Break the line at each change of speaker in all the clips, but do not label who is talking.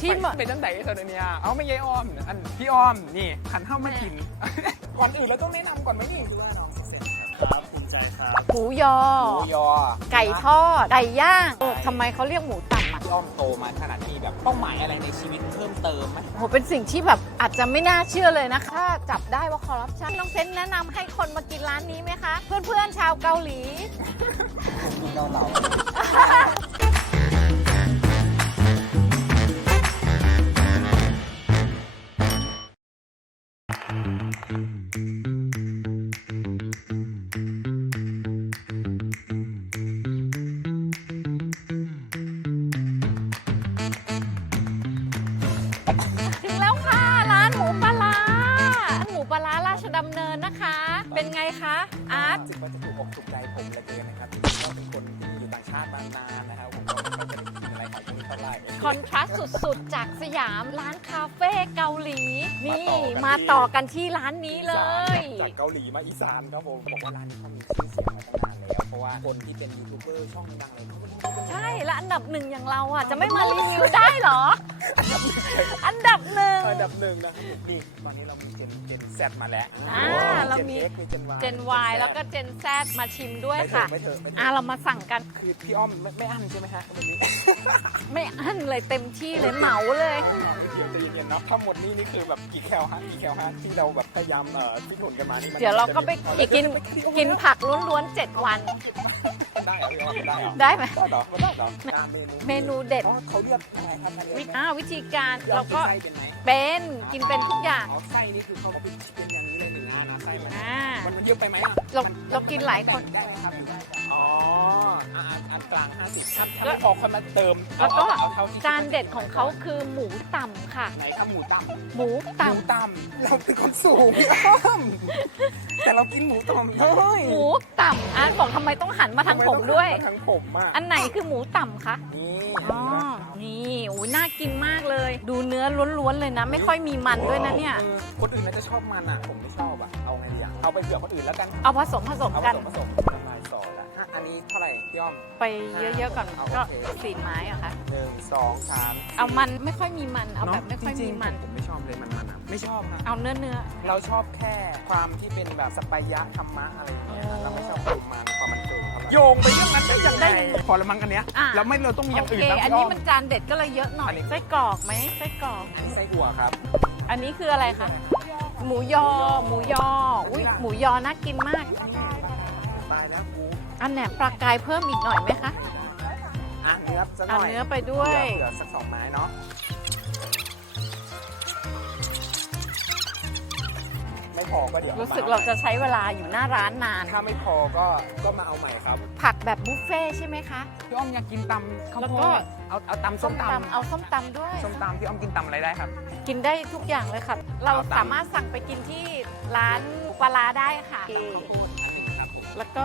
ที่
ไป
มา
เป็นตั้งแต่เธอเนี่ยเอาไม่ยายอ้อมอันพี่อ้อมนี่ขันเข้ามากิน ก่อนอื่นเราต้องแนะนำก่อนไหมนี่คือว่าน้องเสร็จ
ครับภูมิใจครับ
หมูยอ
หมูยอ
ไก่ทอดไก่ย่างเออทำไมเขาเรียกหมูต่ำอะ
พี่อ้อมโตมาขนาดนี้แบบเป้าหมายอะไรในชีวิตเพิ่มเติมไหม
โหเป็นสิ่งที่แบบอาจจะไม่น่าเชื่อเลยนะคะถ้าจับได้ว่าคอร์รัปชันน้องเซนแนะนำให้คนมากินร้านนี้ไหมคะ เพื่อนๆชาวเกาหลี
ผมกินเกาเหลา
สุด
ๆจากสยามร้านคาเฟ่เกาหลี นี่
มา
มา
ต่
ต่อ
อกั
กัน
น
ที่ร้านนี้เลย
จากเกาหลีมาอีสานครับผมบอกว่าร้านนี้เขามีชื่อเสียงมาตั้งนานแล้วเพ ราะว่าคนที่เป็นยูทูบเบอร์ช่องดังอะไรเขาก็รู้จักกัน
ใช่และอันดับหนึ่งอย่างเราอะจะไม่มารีวิวได้เหรอ อันดับหนึ่ง
อันดับหนึ่งนะครับผมนี่ตอนนี้เรามีเจนเจนแซดมาแล้ว
อ่าเรามี
เจน X มีเจน Y
เจน Y แล้วก็เจน Z มาชิมด้วย
ไม่เถ
ค่ะ
อะไม่เถอะไม่เถ
อะ
อะ
เรามาสั่งกัน
คือพี่อ้อมไม่ไม่อั้นใช่ไหมฮะวันนี้
ไม่อั้นเลยเต็มที่เลยเหมาเลย
เดี๋ยวใจะเย็นๆเนาะทั้งหมดนี้นี่คือแบบกี่แคลฮะกี่แคลฮะที่เราแบบพยายามเอ่อฟิตหุ่นกันมานี่มัน
เดี๋ยวเราก็ไป
จะมี
กินกินผักล้วนๆ7วัน
ได้เหรอพี่อ้อมได้เหรอ
ได้ไหม
ได้เหรอมันได้เหรอตามเมนู
เมนูเด็ด
อ๋อเขาเรียกอะไรครับอัน
วิ
นี้
อ่าวิธีการ
เรา
เรา
ก็
ก็
ไส้เป็นไหม
เป็นกินเป็นทุกอย่าง
อ๋อไส้นี่คือเขาเป็นเป็นอย่างนี้เลยถึงอ่านะไส้มัน
อ่า
มันมันเยอะไปไหมอะ
เรา
มัน
เรากินหลายคน
ได้ไหมครับอ๋อ อ่าอันอันกลาง 50ถ้าถ้า
แล้ว
ไม่พอค่อยมาเติม
แล้วก็
เอาเอาเท่าที่
จานเด็ดของเขาคือหมูต่ำค่ะ
ไหนครับหมูต่ำ
หมู
หมู
ต่ำ
ต่ำเราเป็นคนสูงพี่อ้อมแต่เรากินหมูต่ำเลย
หมูต่ำอะบอกทำไมต้องหันมาทางผมด้วย
ทำไต้องหันมาทางผมอะ
อันไหนคือหมูต่ำคะ
นี่
อ๋อนี่โอ้ยน่ากินมากเลย ดูเนื้อล้วนๆเลยนะ ไม่ค่อยมีมันด้วยนะเนี่ย
ออคนอื่นน่าจะชอบมันอะ ผมไม่ชอบอะเอาไงดีอะเอาไปเผื่อคนอื่นแล้วกัน
เอาผสมผสม
เอาผ
กัน
สมผสมน้ำลายสอละอะอันนี้เท่าไหร่ พี่อ้อม
ไปเยอะๆก่อน
เอา
ก็
โอเค
สี่ไม้อะค่ะ
หนึ่งสองสาม
เอามันไม่ค่อยมีมันเอาแบบ
นะ
ไม่ค่อย
จริ
มี
งๆ
มัน
ผมไม่ชอบเลยมันมันอะไม่ชอบฮะ
เอาเนื้อเนื้อ
เราชอบแค่ความที่เป็นแบบสปายะธรรมะอะไรอย่างเงี้ย
อ๋อ
เราไม่ชอบความมันความมันเกินโยงไปเรื่องนั้นได้ยังไงพอละมั้งอันเนี้ย
อะ
แล้วไม่เราต้องมีอ
โอย่างเค
อื่นนะ
อัน
พี่อ้
นี้
อม
มันจานเด็ดก็เลยเยอะหน่อ
อั
ย
นนี้
ไส้กรอกไหมไส้กรอก
ไส้อั่วครับ
อันนี้คืออะไรคะ หมูยอ หมูยอ อุ้ยหมูยอน่ากินมาก
ตายแล้วกู
อันแหนมปลากายเพิ่มอีกหน่อยไหมคะ
อะเนื้อซะห
เอา
น่อย
เนื้อไปด้วย
เหลือสักสองไม้เนาะไม่พอก็เดี๋ยว
รู้สึก
มอ
เรา
ใหม่
จะใช้เวลาอยู่หน้าร้านนาน
ถ้าไม่พอก็ก็มาเอาใหม่ครับ
ผักแบบบุฟเฟ่ต์ใช่ไหมคะ
พี่อ้อมอยากกินตำข้าว
แล้ว
โพ
ก็
ดเอาเอาตำส้มต
เอาส้มตำด้วยำ
ส้มตำพี่อ้อมกินตำอะไรได้ครับ
กินได้ทุกอย่างเลยค่ะ เรา
เอาตำ
สามารถสั่งไปกินที่ร้านปลาร้าได้ค่ะ
ครับผม
แล้วก็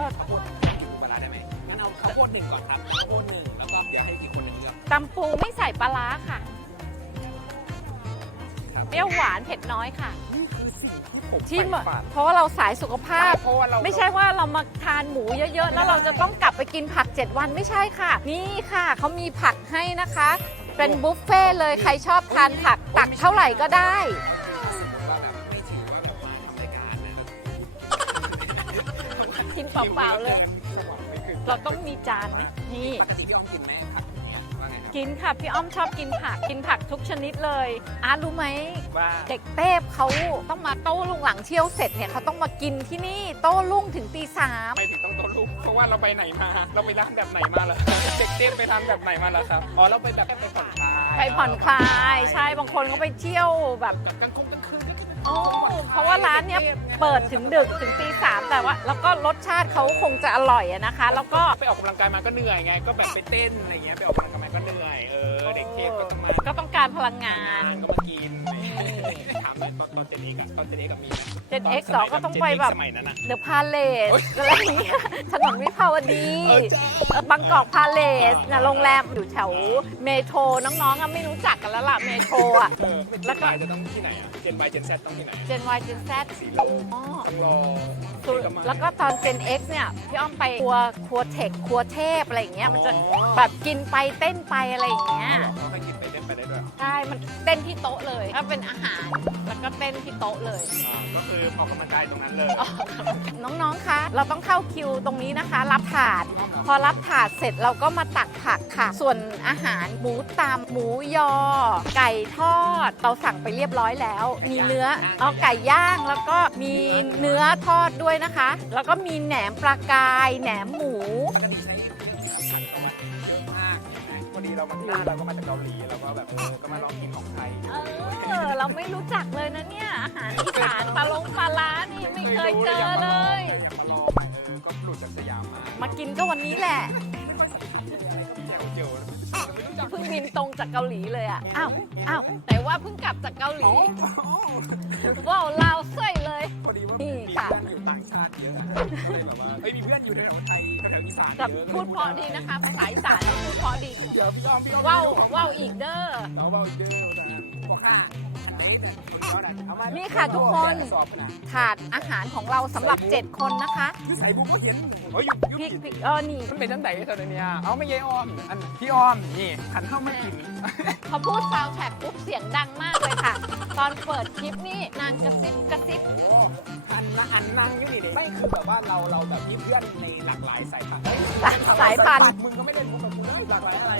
ข้าวโพดหนึ่งก่อนครับข้าวโพดหนึ่งแล้วก็เดี๋ยวให้อีกคนหนึ่งเลือก
ตำปูไม่ใส่ปลาร้าค่ะ
ครับ
เปรี้ยวหวานเผ็ดน้อยค่ะ
นี่คือสิ่งที่ผม
ที่
ใฝ่ฝัน
เพราะว่าเราสายสุขภาพ
เพราะว่าเรา
ไม่ใช่ว่าเรามาทานหมูเยอะๆ แล้วเราจะต้องกลับไปกินผัก 7 วันไม่ใช่ค่ะ นี่ค่ะเขามีผักให้นะคะ เป็นบุฟเฟ่ต์เลยใครชอบทานผักตักเท่าไหร่ก็ได้
สมมติว่าแบบไม่ถือว่าแบบมาทำรายการนะ
กินเปล่าๆเลย
สมองไม่ขึ้น
เราต้องมีจานไหมนี่
ปกติพี่อ้อมกินไหมผักอย่างเงี้ยว่าไงครับ
กินค่ะ พี่อ้อมชอบกินผัก กินผักทุกชนิดเลยอาร์ตรู้ไหม
ว่า
เด็กเต้บเขาต้องมาโต้ลุงหลังเที่ยวเสร็จเนี่ยเขาต้องมากินที่นี่โต้ลุงถึงตีสาม
ไม่ถึงต้องโต้ลูกเพราะว่าเราไปไหนมา เราไปร้านแบบไหนมาเหรอเด็กเต้นไปร้านแบบไหนมาเหรอครับอ๋อเราไปแบบไปผ่อนคลาย
ไปผ่อนคลาย ใช่บางคนก็ไปเที่ยวแบบ
แบบกลางคงกลางคืนก็คือ
โอ้ เพราะว่าร้านเนี้ยเปิดถึงดึกถึงตีสามแต่ว่าแล้วก็รสชาติเขาคงจะอร่อยอะนะคะ แล้วก็
ไปออกกำลังกายมาก็เหนื่อยไง ก็แบบไปเต้นอะไรเงี้ยไปออกกำลังกายมาก็เหนื่อยเออเด็กเทพก็ต้องมา
ก็ต้องการพลังงาน
ก็มากิน ถามเลยตอนตอนเจนเอกอะตอนเจนเอกกับมีไหม
Gen X เหรอก็ต้องไปแบบ
สมัยนั้นอะ
เดอะพาเลส
โอ๊ย
อะไรอย่างเงี้ยถนนวิภาวดี
เออแจ้
เออบางกอกพาเลสนะโรงแรมอยู่แถวเมโทรน้องๆอะไม่รู้จักกันแล้วล่ะเมโทรอะ
เออ
แล้
แล้ว
วก็
ก็จะต้องที่ไหนอะเจนบายเจนแซต้องที่ไหน
เจน Y เจน Z
สีลม
อ๋อ
ต้องรอ
สุดแล้วก็ตอน Gen X เนี่ยพี่อ้อมไปครัวครัวเทคครัวเทพอะไรอย่างเงี้ยมันจะแบบกินไปเต้นไปอะไรอย่างเงี้ย
เขาให้กิน
ใช่ใช่ มันเต้นที่โต๊ะเลยก็เป็นอาหาร แล้วก็เต้นที่โต๊ะเลย
อ่าก็คือออกกำลังกายตรงนั้นเลย
น้องๆ คะ เราต้องเข้าคิวตรงนี้นะคะ รับถาด พอรับถาดเสร็จเราก็มาตักผักค่ะ ส่วนอาหารหมูตำหมูยอ ไก่ทอด เราสั่งไปเรียบร้อยแล้ว มีเนื้อเอาไก่ย่าง แล้วก็มีเนื้อทอดด้วยนะคะ แล้วก็มีแหนมปลากาย แหนมหมู
ปกติใช้ ดีเรามาที่ร้านเราก็มาจากเกาหลีเราก็แบบเออก็มาลองกินของไทย
เออเราไม่รู้จักเลยนะเนี่ยอาหารอีสานปลาลงปลาล้านี่ไม่เคยเจอเลย
อยากมาลองไปเออก็หลุดจากสยามมา
มากินก็วันนี้แหละ พิ่งบินตรงจากเกาหลีเลยอะ อ้าว อ้าว แต่ว่าเพิ่งกลับจากเกาหลี
อ๋อ
ว้าวลาวเส้ยเลย
พอดีว่า
นี่
มี
ค่ะ
เพื่อนอยู่ต่างชาติเยอะก็เลยแบบว่าเฮ้ยมีเพื่อนอยู่แถวไทยแถวอีสานเย
แต่
อะ
พูดเพราะดีนะคะ ภาษาอีสานเราพูดเพราะดี
เดี๋ยวพี่อ้อมพี่อ้อม
ว้าวว้าวอีกเด้อ
เราเบาเยอะนะบอกค่ะอั นนี้เนี่ยเอาหน่อยเอามา
นี่ค่ะทุกคน
สอบนะ
ถาดอาหารของเราสำหรับ 7 คนนะคะ
คือใส่บุ๊กก็เห็นเฮ้ยยุบยุบ
พริกพริกเออนี่
มันเป็นจังไดเท่านี้เนี่ยเอาไม่ยายอ้อมอันพี่อ้อมนี่ขันเข้ามากิน
พอพูดซาวด์แทร็กปุ๊บเสียงดังมากเลยค่ะ ตอนเปิดคลิปนี่นางกระซิบกระซิบ
อันนะอันนั่งอยู่นี่เด็ไม่คือแบบว่าเราเราแบบมีเพื่อนในหลากหลายสายพันธุ์
สายพันธุ์
มึงก็ไม่ได้มุกแบบกูได้หลากหลายอะไร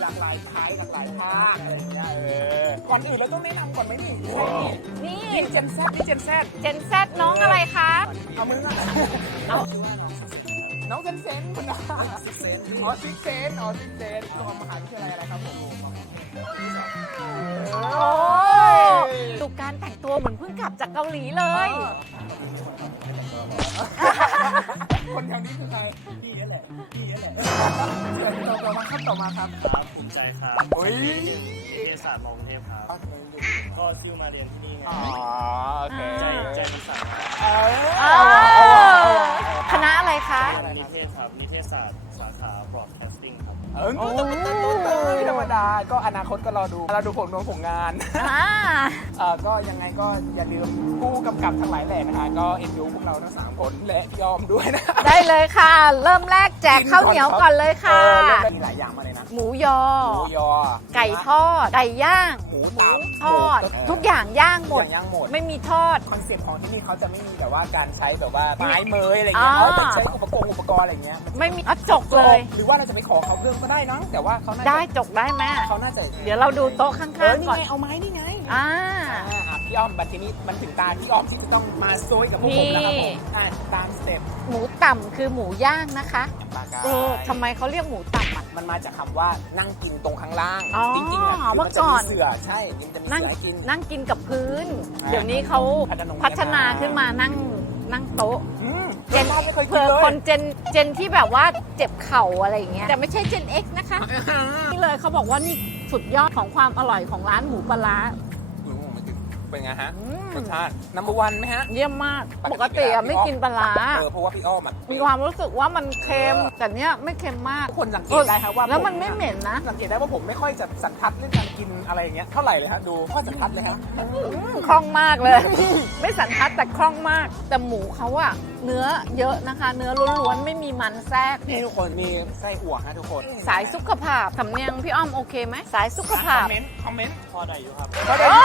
หลากหลายคล้ายหลากหลายภาคอะไรอย่างเงี้ยเออก่อนอื่นเราต้องแนะนำก่อนไหมนี่
นี่
นี่เจนแซดนี่เจนแซด
เจนแซดน้องอะไรคะ
เอามืออะน้องเซนเซนคุณนะอ๋อซิกเซนอ๋อซิกเซนโรงมหาวิทยาลัยอะไรครับผม
โอ้ดูการแต่งตัวเหมือนเพิ่งกลับจากเกาหลีเลย
คนแถวนี้คือใครพี่นี่แหละพี่นี่แหละเชิญต่อต่อมาครับต่อมาครับ
ครับภูมิใจครับ
โอ้ย
เทศาสตร์มองเทพครับก็ซิวมาเรียนที่นี่ไง
อ๋อโอเค
ใจใจมันสั่งครับ
เอ
เอ
อ
อคณะอะไรคะ
นิเทศครับนิเท ศศาสตร์สาขา broadcasting ครับ
เออไม่ธรรมดา ก็อนาคตก็รอดูเราดูผลงผลงาน
อ่า
เอ่อก็ยังไงก็อย่าลืมผู้กำกับทั้งหลายแหล่นะฮะก็เอ็นดูพวกเราทั้งสามคนและพี่ยอมด้วยนะ
ได้เลยค่ะ เริ่มแรกแจกข้าวเหนียวก่อนเลยค่ะ
เออเริ่มแรกมีหลายอย่างมาเลยนะ
หมูยอ
หมูยอ
ไก่ทอด ไก่ย่าง
หมู
หมู
ตับ
ทอด ทุกอย่างย่างหมด
ทุกอย่างย่างหมด
ไม่มีทอด
คอนเซ็ปต์ของที่นี่เขาจะไม่มีแบบว่าการใช้แบบว่าไม้เมยอะไรเงี้ย
อ่า
เขาจะใช้อุปกรณ์อุปกรณ์อะไรเงี้ย
ไม่มีอะจกเลย
หรือว่าเราจะไปขอเขาเพิ่มก็ได้นะแต่ว่าเขาน่าจะ
ได้จกได้ไหม
เขาน่าจะ
เดี๋ยวเราดูโต๊ะข้า
เออง
ๆ
นี่
ก่อน
ไงเอาไม้นี่ไง
อ่า
อ่าอะพี่อ้อมบัดทีนี้มันถึงตาพี่อ้อมที่จะต้องมาโซยกับพวกผมแล้วครับผมอ่าตามสเต็ป
หมูต่ำคือหมูย่างนะคะ
อย่างปลากา
เออทำไมเขาเรียกหมูต่ำอะ
มันมาจากคำว่านั่งกินตรงข้างล่าง
อ๋อ
จริงๆอะ
เมื่อก่อน
จะมีเสือใช่มันจะมี
นั่ง
เสือกิน
นั่งกินกับพื้น
อ่า
เดี๋ยวนี้เขา
พัฒนา
พัฒนาขึ้นมานั่งนั่งโต๊ะ
อืม
เจน
บ้านไม่เคยกิ
เผื่
น
อ
เลย
คนเจนเจนที่แบบว่าเจ็บเข่าอะไรอย่างเงี้ยแต่ไม่ใช่เจน X นะคะ นี่เลยเขาบอกว่านี่สุดยอดของความอร่อยของร้านหมูปลาร้า
อืมมันคือ เป็นไงฮะ
อืม
รสชาติ number one ไหมฮะ
เยี่ยมมาก
ป
ป
ก
ก
ติ
ติ
อะ
อะ
พี่
ไม่
อ้อม
กินปลาร้า
เออเพราะว่าพี่อ้อมอะ
มีความรู้สึกว่ามันเค็มแต่เนี้ยไม่เค็มมาก
ทุกคนสังเกตได้ครับว่า
แล้วมัน
ผ
ไม่เหม็นนะ
สังเกตได้ว่าผมไม่ค่อยจะสันทัดเรื่องการกินอะไรอย่างเงี้ยเท่าไหร่เลยฮะดูไม่ค่อยสันทัดเลยฮะ
คล่องมากเลย ไม่สันทัดแต่คล่องมาก แต่หมูเขาอะ เนื้อเยอะนะคะ เนื้อล้วนๆไม่มีมันแทรก
นี่ทุกคนมีไส้อั่วฮะทุกคน
สายสุขภาพสำเนียงพี่อ้อมโอเคไหมสายสุข
ค
ภา
อ
พ
มเมนต์คอมเมนต์
พอได้อยู่ครับ
ก็ได้
โอ้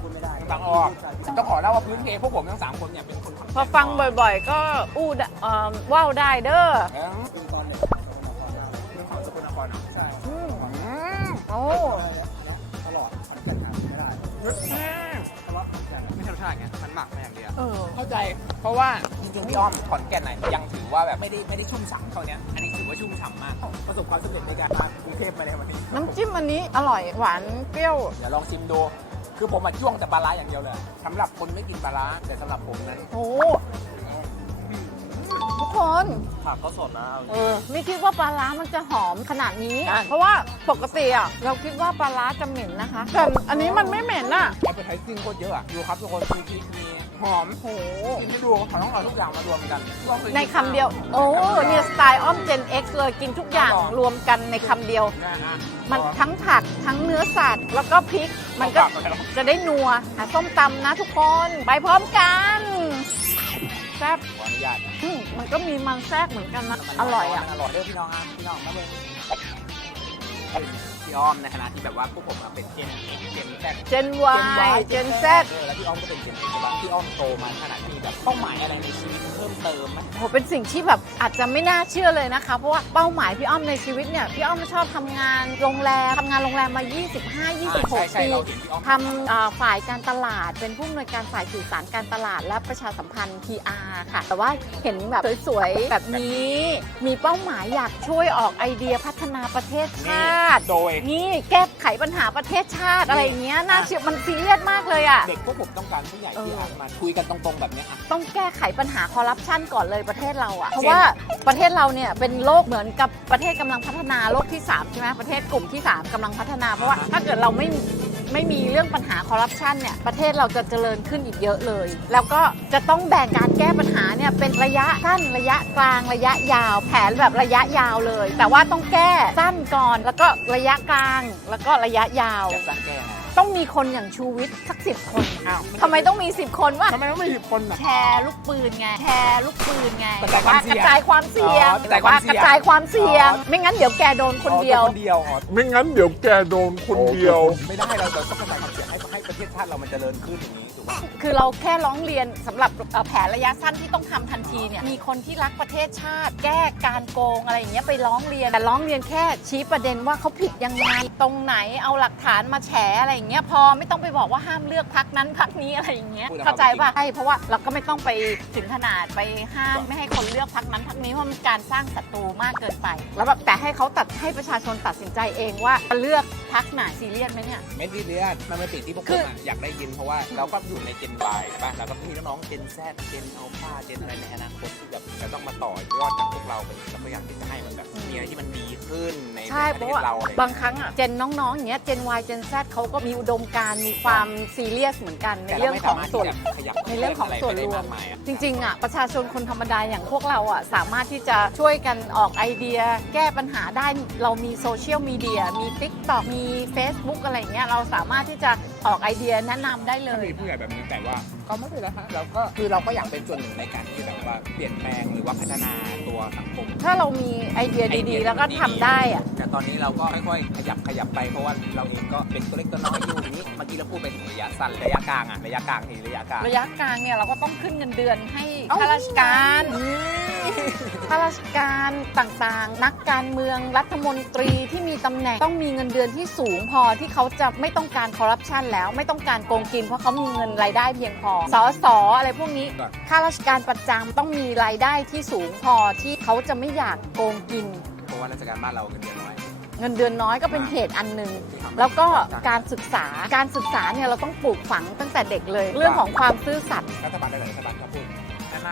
พูดไม่ได้
ฟังออกต้องขอเล่าว่าพื้นเพพวกผมทั้งสามคนเนี่ยเป็นคนขนแก่น
พอฟังบ่อยๆ ก็อู้ดะเอ่อว้าวได้เด้อ
เออ
คือตอนเด็กสกลนครเรา
เรื่องของสกลนครเหรอ
ใช่
อืม
อืม
โอ้
ตลอดขอนแก่นหาไม่ได้ เดี
ยว
เออ
เข้าใจ เพราะว่าจริงๆพี่อ้อมขอนแก่นไหนยยังถือว่าแบบไม่ได้ไม่ได้ชุ่มฉ่ำเท่าเนี้ยอันนี้ถือว่าชุ่มฉ่ำมากประสบความสำเร็จในการมากรุงเทพมาในวันนี้
น้ำจิ้มอันนี้อร่อยหวานเปรี้ยว
เดี๋ยวลองชิมดู คือผมมาจ้วงแต่ปลาร้าอย่างเดียวเลยสำหรับคนไม่กินปลาร้าแต่สำหรับผมนั้น
โอ้ทุกคน
ผักก็สดนะเอาจริง
เออไม่คิดว่าปลาร้ามันจะหอมขนาดนี้
ใช่
เพราะว่าปกติอะเราคิดว่าปลาร้าจะเหม็นนะคะ แต่อันนี้มันไม่เหม็นอะ
เอาไปใช้ซิ่งโคตรเยอะอะดูครับทุกคนมีพริกมี หอม
โอ้
กินให้ดูเขาต้องเอาทุกอย่างมารวมกัน
ในคำเดียว โอ้เนี่ยสไตล์อ้อมเจน X เลยกินทุกอย่างรวมกันในคำเดียว
นะฮะ
มันทั้งผักทั้งเนื้อสัตว์แล้วก็พริก มันก็จะได้นัวหาส้มตำนะทุกคนไปพร้อมกันแซ่บ
ขออนุญาต
อืมมันก็มีมันแทรกเหมือนกันนะอร่อยอะ
อร่อยเด้อพี่น้องครับพี่น้องมาเลยเพี่อ้อมในฐานะที่แบบว่าพวกผมอะเป็นเจน X เจน Z
เจน Y เจน Z
แล้วพี่อ้อมก็เป็นเจน X แล้วพี่อ้อมโตมาขนาดนี้แบบเป้าหมายอะไรในชีวิตเพิ่มเติมไหม
โหเป็นสิ่งที่แบบอาจจะไม่น่าเชื่อเลยนะคะ เพราะว่าเป้าหมายพี่อ้อมในชีวิตเนี่ย พี่อ้อมชอบทำงานโรงแรมทำงานโรงแรมมา 25-26
ใช่
ปี
เราเห็นพี่อ้อม
ทำเอ่อฝ่ายการตลาดเป็นผู้อำนวยการฝ่ายสื่อสารการตลาดและประชาสัมพันธ์ PR ค่ะ แต่ว่าเห็นแบบสวยๆ แบบนี้ มีเป้าหมายอยากช่วยออกไอเดียพัฒนาประเทศชาติ
โดย
นี่แก้ไขปัญหาประเทศชาติอะไรอย่างเงี้ยน่าเชื่อมันซีเรียสมากเลยอะ
เด็กพวกผมต้องการผู้ใหญ่ที่
เออ
อ่านมาคุยกันตรงๆแบบเนี้ยค่ะ
ต้องแก้ไขปัญหาคอร์รัปชันก่อนเลยประเทศเราอะเพราะ
เช่น
ว่าประเทศเราเนี่ยเป็นโลกเหมือนกับประเทศกำลังพัฒนาโลกที่ 3 ใช่ไหมประเทศกลุ่มที่ 3กำลังพัฒนาเพราะว่าถ้าเกิดเราไม่ ไม่มีเรื่องปัญหาคอร์รัปชันเนี่ยประเทศเราจะเจริญขึ้นอีกเยอะเลย แล้วก็จะต้องแบ่งการแก้ปัญหาเนี่ยเป็นระยะสั้นระยะกลางระยะยาว แผนแบบระยะยาวเลย แต่ว่าต้องแก้สั้นก่อนแล้วก็ระยะกลางแล้วก็ระยะยาว
จะสังแก้ยังไง
ต้องมีคนอย่างชูวิทย์สักสิบคน
อ้าว
ทำไมต้องมี 10 คนวะ
ทำไมต้องไม่หยิบคนอะ
แชร์ลูกปืนไง แชร์ลูกปืนไง
กระจายความเสี่ยง
กระจายความเสี่ยง
อ๋อกระจายความเสี่ยง
กระจายความเสี่ยง
อ๋อ
ไม่งั้นเดี๋ยวแกโดนคนเดียว
อ๋อคนเดียวอ๋อ
ไม่งั้นเดี๋ยวแกโดนคนเดียว
ไม่ได้เราเราต้องกระจายความเสี่ยงให้ให้ประเทศชาติเรามันเจริญขึ้นอย่างนี้ถูกป่ะ
คือเราแค่ร้องเรียนสำหรับเอ่อแผนระยะสั้นที่ต้องทำทันทีเนี่ยมีคนที่รักประเทศชาติ แก้การโกงอะไรอย่างเงี้ยไปร้องเรียนแต่ร้องเรียนแค่ชี้ประเด็นว่าเขาผิดยังไงตรงไหนเอาหลักฐานมาแฉอะไรอย่างเงี้ยพอไม่ต้องไปบอกว่าห้ามเลือกพักนั้นพักนี้อะไรอย่างเงี้ย
พูดเอา
เข้าใจป่ะใช่เพราะว่าเราก็ไม่ต้องไปถึงขนาดไปห้ามไม่ให้คนเลือกพักนั้นพักนี้เพราะมันการสร้างศัตรูมากเกินไป แล้วแบบแต่ให้เขาตัดให้ประชาชนตัดสินใจเองว่าจะเลือกพักไหนซีเรียสไหมเนี่ย
ไม่ดีเรียนมันเป็นสิ่งที่พวกผมอะอยากได้ยินเพราะว่าเราก็อยู่ในเจน Y ใช่ป่ะแล้วก็มีน้องๆเจน Z เจนอัลฟาเจนอะไรในอนาคตที่แบบจะต้องมาต่อยอดจากพวกเราไปเราก็อยากที่จะให้มันแบบมีอะไรที่มันดีขึ้นใน
ใช่
ป
เพ
ระ
ราะ
เทศ
ว่า
เราอะไร
บางครั้งอะเจนน้องๆอย่างเงี้ยเจน Y เจน Z เขาก็มีอุดมการณ์มีความซีเรียสเหมือนกันใน
แต่
เรื่องของส่วนา
ไม่สามารถที่จะขยับ
ในเรื่องของส่วนรวมะ
ไไปได้ากายอะ
จริงๆอะประชาชนคนธรรมดาอย่างพวกเราอะสามารถที่จะช่วยกันออกไอเดีย แก้ปัญหาได้เรามีโซเชียลมีเดียมี t ิ k t o k มี Facebook อะไรอย่างเงี้ยเราสามารถที่จะ ออกไอเดียแนะนำได้เล
ถ้าย มีผู้ใหญ่แบบนี้แต่ว่า ก็ไม่เป็นไรฮะเราก็คือเราก็อยากเป็นส่วนหนึ่งในการที่แบบว่าเปลี่ยนแปลงหรือว่าพัฒนาตัวสังคม
ถ้าเรามีไอเดียดีๆ แล้วก็ทำได้อะ
แต่ตอนนี้เราก็ค่อยๆขยับขยับไปเพราะว่าเราเองก็เป็นตัวเล็กตัวน้อยอยู่อย่างนี้เมื่อกี้เราพูดไปถึงระยะสั้นระยะกลางอะระยะกลางทีระยะกลาง
ระยะกลางเนี่ยเราก็ต้องขึ้นเงินเดือนให้
เอ้า
ข้าราชการข้าราชการต่างๆ นักการเมืองรัฐมนตรีที่มีตำแหน่งต้องมีเงินเดือนที่สูงพอที่เขาจะไม่ต้องการคอร์รัปชันแล้วไม่ต้องการโกงกินเพราะเขามีเงินรายได้เพียงพอสอสออะไรพวกนี้ ข้าราชการประจำต้องมีรายได้ที่สูงพอที่เขาจะไม่อยากโกงกิน
เพราะว่าราชการบ้านเราเงินเดือนน้อย
เงินเดือนน้อยก็เป็นเหตุอันหนึ่ง
ที่ทำ
แล้วก็การศึกษา การศึกษาเนี่ยเราต้องปลูกฝังตั้งแต่เด็กเลย เรื่องของความซื่อสัตย์
รัฐบาลหลายๆรัฐบาลก็พูดอ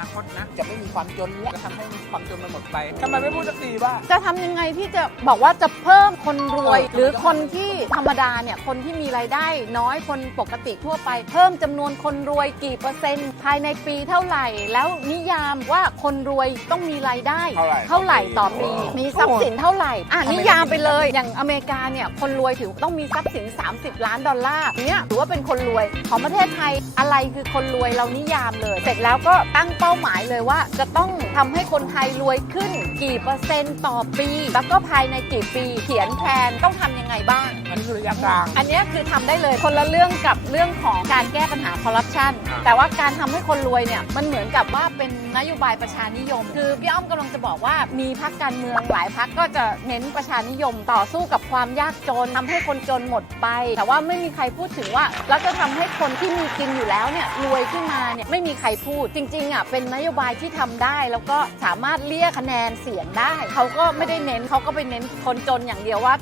นาคตนะ จะไม่มีความจนและจะทำให้ความจนมันหมดไปทำไมไม่พูดสักทีว่า
จะทำยังไงที่จะบอกว่าจะเพิ่มคนรวย
เออ
หรือคนที่ธรรมดาเนี่ยคนที่มีรายได้น้อยคนปกติทั่วไป เพิ่มจำนวนคนรวยกี่เปอร์เซ็นต์ ภายในปีเท่าไหร่ แล้วนิยามว่าคนรวยต้องมีรายได้
เท่าไหร่
เท่าไหร่ต่อปี มีทรัพย์สินเท่าไหร่อะ
ทำไม
นิยามไปเลยอย่างอเมริกาเนี่ยคนรวยถือต้องมีทรัพย์สิน 30 ล้านดอลลาร์เนี่ยถือว่าเป็นคนรวยของประเทศไทย อะไรคือคนรวยเรานิยามเลย เสร็จแล้วก็ตั้งเป้าหมายเลยว่า จะต้องทำให้คนไทยรวยขึ้น กี่เปอร์เซ็นต์ต่อปี แล้วก็ภายในกี่ปี เขียนแผนต้องทำยังไงบ้าง
อันนี้คือระยะกลาง
อันเนี้ยคือทำได้เลยคนละเรื่องกับเรื่องของการแก้ปัญหาคอร์รัปชัน
อ่า
แต่ว่าการทำให้คนรวยเนี่ยมันเหมือนกับว่าเป็นนโยบายประชานิยม คือพี่อ้อมกำลังจะบอกว่ามีพักการเมืองหลายพักก็จะเน้นประชานิยมต่อสู้กับความยากจนทำให้คนจนหมดไป แต่ว่าไม่มีใครพูดถึงว่าแล้วจะทำให้คนที่มีกินอยู่แล้วเนี่ยรวยขึ้นมาเนี่ยไม่มีใครพูด จริงๆอะเป็นนโยบายที่ทำได้ แล้วก็สามารถเลี่ยคะแนนเสียงได้ เขาก็ไม่ได้เน้นเขาก็ไปเน้นคนจนอย่างเดียวว่า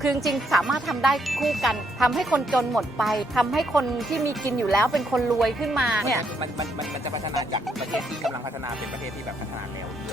คือจริงๆสามารถทำได้คู่กันทำให้คนจนหมดไปทำให้คนที่มีกินอยู่แล้วเป็นคนรวยขึ้นมาเนี่ย
มันมันมันจะพัฒนาจากประเทศที่กำลังพัฒนาเป็นประเทศที่แบบพัฒนา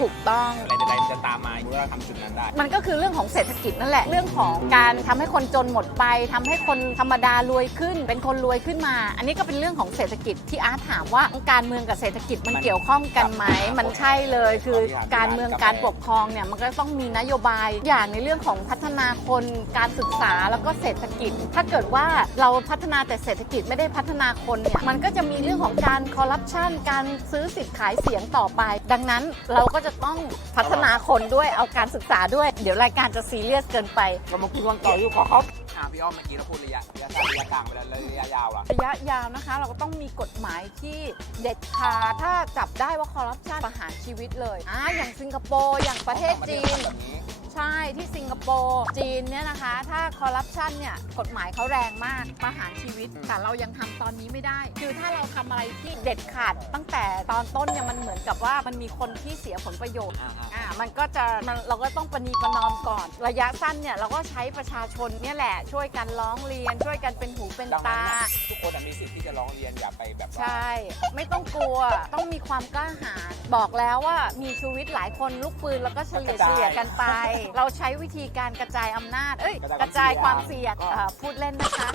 ถูกต้อง
อะไรใดๆจะตามมาเมื่อเราทำจุดนั้นได้
มันก็คือเรื่องของเศรษฐกิจนั่นแหละ เรื่องของการทำให้คนจนหมดไปทำให้คนธรรมดารวยขึ้น เป็นคนรวยขึ้นมา อันนี้ก็เป็นเรื่องของเศรษฐกิจที่อาร์ตถามว่าการเมืองกับเศรษฐกิจมัน
มัน
เกี่ยวข้องกันไหม
ครับ
มันใช่เลย คือ
ขออนุญาต
การเมือง
กลับ
การ
ไป
ปกครองเนี่ยมันก็ต้องมีนโยบายอย่างในเรื่องของพัฒนาคนการศึกษาแล้วก็เศรษฐกิจ ถ้าเกิดว่าเราพัฒนาแต่เศรษฐกิจไม่ได้พัฒนาคนเนี่ยมันก็จะมีเรื่องของการคอร์รัปชันการซื้อสิทธิ์ขายเสียงต่อไป ดังนั้นเราก็จะต้องพัฒนาคนด้วยเอาการศึกษาด้วย เดี๋ยวรายการจะซีเรียสเกินไป
เรามากินวันต่ออยู่ครับอ่าพี่อ้อมเมื่อกี้เราพูดระยะระยะสั้นระยะกลางไปแล้วแล้วระยะยาวอะ
ระยะยาวนะคะ เราก็ต้องมีกฎหมายที่เด็ดขาดถ้าจับได้ว่าคอร์รัปชันประหารชีวิตเลยอ่าอย่างสิงคโปร์อย่างประเทศจีน
แบบนี้
ใช่ที่สิงคโปร์จีนเนี่ยนะคะ ถ้าคอร์รัปชันเนี่ยกฎหมายเขาแรงมากประหารชีวิต แต่เรายังทำตอนนี้ไม่ได้ คือถ้าเราทำอะไรที่เด็ดขาด ตั้งแต่ตอนต้นเนี่ยมันเหมือนกับว่ามันมีคนที่เสียผลประโยชน์
อ่าๆ
อ่ามันก็จะมันเราก็ต้องประนีประนอมก่อน ระยะสั้นเนี่ยเราก็ใช้ประชาชนเนี่ยแหละช่วยกันร้องเรียน ช่วยกันเป็นหูเป็น
ดังนั้น
ตา
น่ะทุกคนอะมีสิทธิ์ที่จะร้องเรียนอย่าไปแบบว่า
ใช่ ไม่ต้องกลัวต้องมีความกล้าหาญบอกแล้วว่ามีชีวิตหลายคนลูกปืนแล้วก็เฉลี่ย
กระ
เฉ
จาย
ลี่ยกันไปเราใช้วิธีการกระจายอำนาจ เอ้ย
ก
ก
ระ
ระ
จา
จายยความม
คาวเสี่
เสี่
ย
ย
ง
งอ่าพูดเล่นนะคะ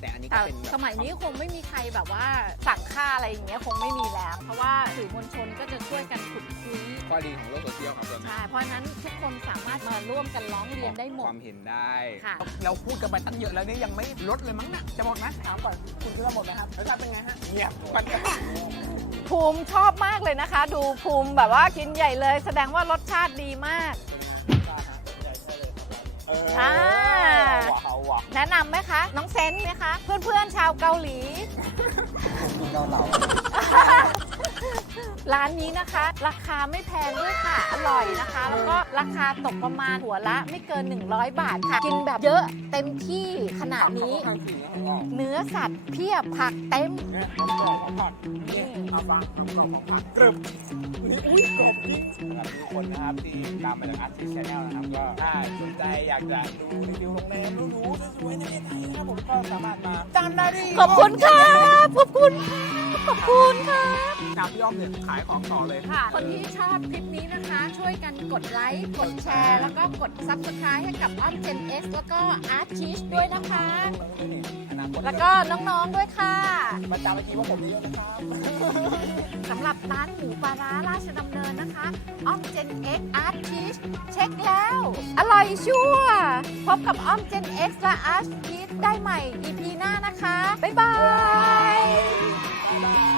แต่อันนี้ก็
แต่
เป็นแบบ
สมัยนี้คงไม่มีใครแบบว่าสั่งฆ่าอะไรอย่างเงี้ยคงไม่มีแล้ว เพราะว่าสื่อมวลชนก็จะช่วยกันขุดคุย
ข้อดีของโลกโซเชียลครับผม
ใช่เพราะฉะนั้นทุกคนสามารถมาร่วมกันร้องเรียนได้หม
ค
ด
วามเห็นได้
ค่ะ
เราพูดกันไปตั้งเยอะแล้วเนี่ยยังไม่ลดเลยมั้งนะจะหมดไหมถามก่อนคุณคิดว่าหมดไหมครับรสชาติเป็นไงฮะเงียบมันก็
ภูมิชอบมากเลยนะคะ ดูภูมิแบบว่ากินใหญ่เลย แสดงว่ารสชาติดีมาก
เออ
อ่า
ว้าวว้าว
แนะนำไหมคะ น้องเซนไหมคะ เพื่อนๆชาวเกาหลีร้านนี้นะคะ ราคาไม่แพงด้วยค่ะ อร่อยนะคะ แล้วก็ราคาตกประมาณหัวละไม่เกิน 100 บาทค่ะ กินแบบเยอะเต็มที่ขนาดนี้
ทางสิ่งของเรา
เนื้อสัตว์เพียบผักเต็ม
เนี่ยของกรอบของผัดนี่เอาฟังของกรอบของผัดกรึบนี่อุ้ยกรอบจริงสำหรับทุกค นนะครับที่ตามมาจากอาร์ติสชาแนลนะครับก็ถ้าสนใจอยากจะดูรีวิวโรงแรมหรูๆสวยๆในประเทศไทยนะครับผมก็สามารถมาตามได้ที่
ขอบคุณค่ะขอบคุณค่ะขอบคุณค่ะ
จากพี่อ้อมเนี่ยขายของต่อเลย
ค่ะ คนที่ชอบคลิปนี้นะคะ ช่วยกันกดไลค์ กดแชร์ แล้วก็กด Subscribe ให้กับอ้อม Gen X แล้วก็ Art Teach ด้วยนะคะ
อนาคต
แล้วก็น้องๆด้วยค่ะ
มาตามไปกินพวกผมเยอะๆนะครับ
สำหรับร้านหมูปลาร้าราชดำเนินนะคะอ้อม Gen X Art Teach เช็คแล้ว อร่อยชัวร์พบกับอ้อม Gen X และ Art Teach ได้ใหม่ EP หน้านะคะ บ๊ายบาย